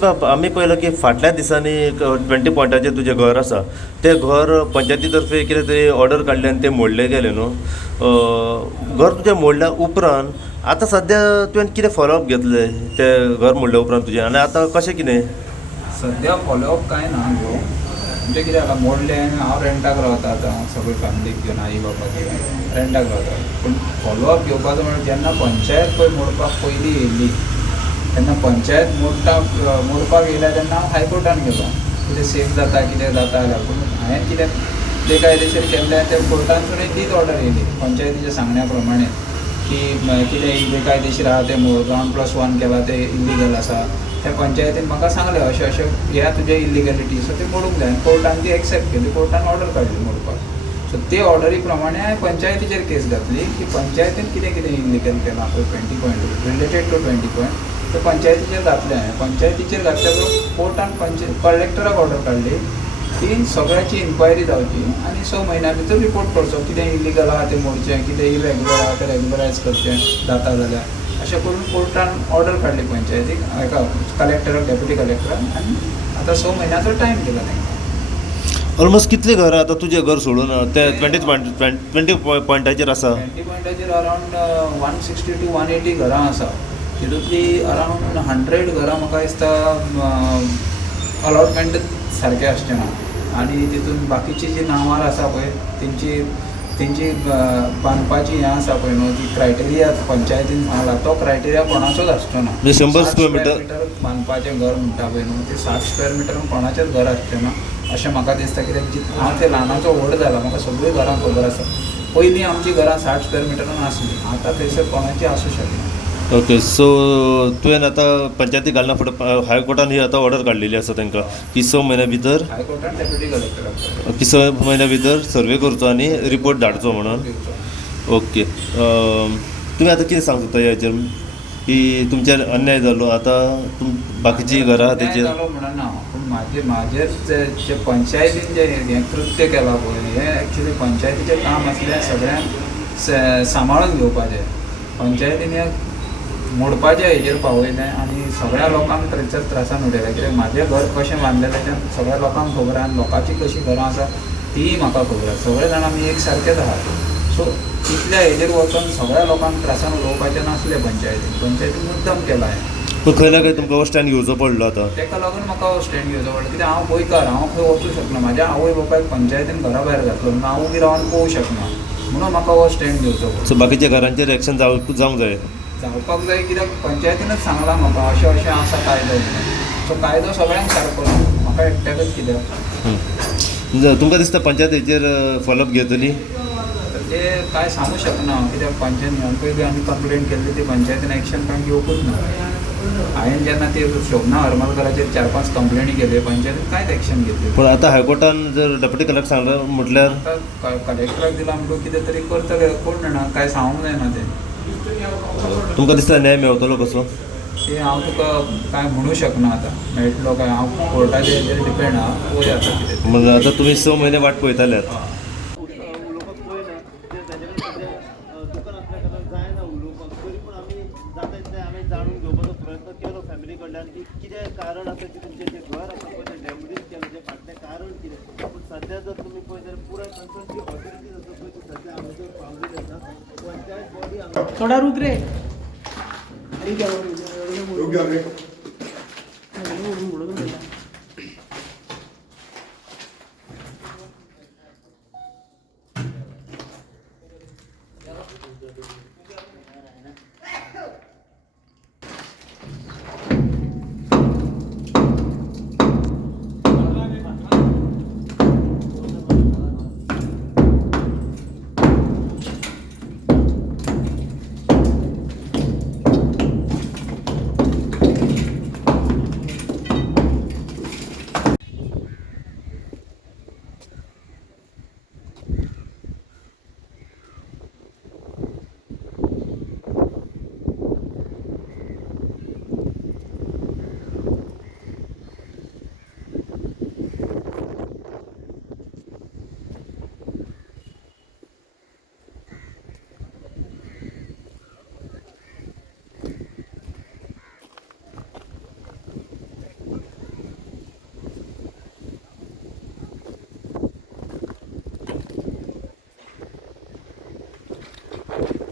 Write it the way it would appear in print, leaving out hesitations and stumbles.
बाब आमी पळयलां की फाटल्या दिसांनी 20 पॉयंटाचेर तुजें घर आसा तें घर पंचायती तर्फे कितें तरी ऑर्डर काडली आनी तें मोडलें गेलें न्हू. घर तुजें मोडल्या उपरांत आतां सद्या तुवें कितें फॉलोअप घेतलें तें घर मोडल्या उपरांत तुजें आनी आतां कशें कितें? सध्या फॉलोअप काय ना गो. म्हणजे कितें जालां मोडलें आनी हांव रेंटाक रावता आतां सगळी फॅमिलीक घेवन आई बाबा घेवन रेंटाक रावता. पूण फॉलोअप घेवपाचो म्हणजे जेन्ना पंचायत पळय मोडपाक पयलीं येयल्ली तेन्ना पंचायत मोडपाक येयल्या तेन्ना हांव हायकोर्टान गेलो कितें सेफ जाता कितें जाता जाल्यार. पूण हांवें कितें बेकायदेशीर केल्लें तें कोर्टानसून तीच ऑर्डर येयली पंचायतीच्या सांगण्या प्रमाणे की कितें बेकायदेशीर आहा तें 1+1 केला तें इलिगल आसा. त्या पंचायतीन म्हाका सांगलें अशें अशें ह्या तुजे इलिगलिटी सो ते मोडूंक जाय. कोर्टान ती एक्सेप्ट केली, कोर्टान ऑर्डर काडली मोडपाक. सो ते ऑर्डरी प्रमाणे हांवें पंचायतीचेर केस घातली की पंचायतीन कितें कितें इलिगल केलां पळय 20 पॉयंट रिलेटेड टू 20 पॉयंट ते पंचायतीचेर घातलें हांवें. पंचायतीचेर घातल्याचो कोर्टान कलेक्टराक ऑर्डर काडली की सगळ्याची इन्क्वायरी जावची आनी 6 म्हयन्या भितर रिपोर्ट करचो कितें इलिगल आहा तें मोडचें, कितें इरेग्युलर आहा तें रेग्युलरायज करचें जाता जाल्यार. अशें करून कोर्टान ऑर्डर काडली पंचायतीक हाका कलेक्टराक डेप्युटी कलेक्टराक आनी आतां 6 म्हयन्याचो टायम दिला तांकां. ऑलमोस्ट कितले घर आतां तुजें घर सोडून ते 20 पॉयंटाचेर आसा? 20 पॉयंटाचेर अरावंड 160 to 180 घरां आसा. तितूंतली अरावंड 100 घरां म्हाका दिसता अलॉटमेंट सारकें आसचें ना आनी तितून बाकीची जी नांवार आसा पळय तेंची बांदपाची हें आसा पळय न्हू ती क्रायटेरिया पंचायतीन सांगला तो क्रायटेरिया कोणाचोच आसचो ना. 100 स्क्वेअर मीटर मिटर बांदपाचें घर म्हणटा पळय न्हू ते 60 स्क्वेअर मिटरान कोणाचेंच घर आसचें ना अशें म्हाका दिसता. कित्याक हांव ते ल्हानाचो व्हड जाला म्हाका सगळीं घरां खबर आसा. पयलीं आमची घरां 60 स्क्वेअर मिटरान आसलीं, आतां थंयसर कोणाची आसूं शकना. ओके. सो तुवें आतां पंचायती घालना फुडें हायकोर्टान ही आतां ऑर्डर काडलेली आसा तांकां की 6 म्हयन्या भितर हायकोर्टान डेप्युटी कलेक्टराक की 6 म्हयन्या भितर सर्वे करचो आनी रिपोर्ट धाडचो म्हणून. ओके. तुमी आतां कितें सांगता ह्याचेर की तुमचेर अन्याय जालो आतां बाकीची घरां आहा तेचेर? जालो म्हणना पूण म्हाजेर जे पंचायतीन जे हें कृत्य केलां पळय हें एक्चुली पंचायतीचें काम आसलें सगळ्यांक सांबाळून घेवपाचें. पंचायतीन हें मोडपाचें हेजेर पावयलें आनी सगळ्या लोकांक थंयसर त्रासान उडयलें. कित्याक म्हाजें घर कशें बांदलेलें तें सगळ्या लोकांक खबर आहा आनी लोकांची कशीं घरां आसा तीय म्हाका खबर आहा. सगळे जाण आमी एक सारकेच आहात. सो तितल्या हेजेर वचोन सगळ्या लोकांक त्रासान उडोवपाचें नासलें पंचायतीन मुद्दम केलां हें. पूण खंय ना खंय तुमकां हो स्टँड घेवचो पडलो आतां. ताका लागून म्हाका हो स्टँड घेवचो पडलो. कित्याक हांव गोंयकार, हांव खंय वचूं शकना. म्हाज्या आवय बापायक पंचायतीन घरा भायर घातलो म्हणून हांव बी रावन पळोवंक शकना म्हणून म्हाका हो स्टँड घेवचो पडलो. सो बाकीच्या घरांचेर एक्शन जावंक जाय. जावपाक जाय कित्याक पंचायतीनच सांगलां म्हाका अशें अशें आसा कायदो म्हणून. सो कायदो सगळ्यांक सारको ना म्हाका एकट्याकच कित्याक. तुमकां दिसता पंचायत हेचेर फॉलोअप घेतली? ते काय सांगू शकना कित्याक पंचायतीन पयलीं आमी कंप्लेंट केल्ली ती पंचायतीन एक्शन कांय घेवकूच ना. हांवें जेन्ना ते शोभना हरमलकराचेर 4-5 कंप्लेनी केल्यो पंचायतीन कांयच एक्शन घेतली. पूण आतां हायकोर्टान जर डेप्युटी कलेक्टर सांगलें म्हटल्यार आतां कलेक्टराक दिला म्हणून कितें तरी करतले कोण जाणा कांय सांगूंक जायना तें. तुमकां दिसता न्याय मेळटलो कसो? ते हांव तुका कांय म्हणूं शकना आतां मेळटलो काय. हांव कोर्टाचेर हेजेर डिपेंड आहा पळोवया आतां कितें. म्हणजे आतां तुमी 6 म्हयने वाट पळयताल्यात. जाणून घेवपाचो प्रयत्न केलो फॅमिली कडल्यान की कितें कारण आसा की तुमचें जें घर आसा पळय तें डॅमोलीज केलें जें फाटलें कारण कितें. पूण सद्या जर तुमी पळयत जाल्यार पुराय कन्सर्न जी ऑथॉरिटीज आसा पळय ती सद्या हांगा जर पावलेली आसा. पंचायत बॉडी हांगा थोडा रुक रे. आसा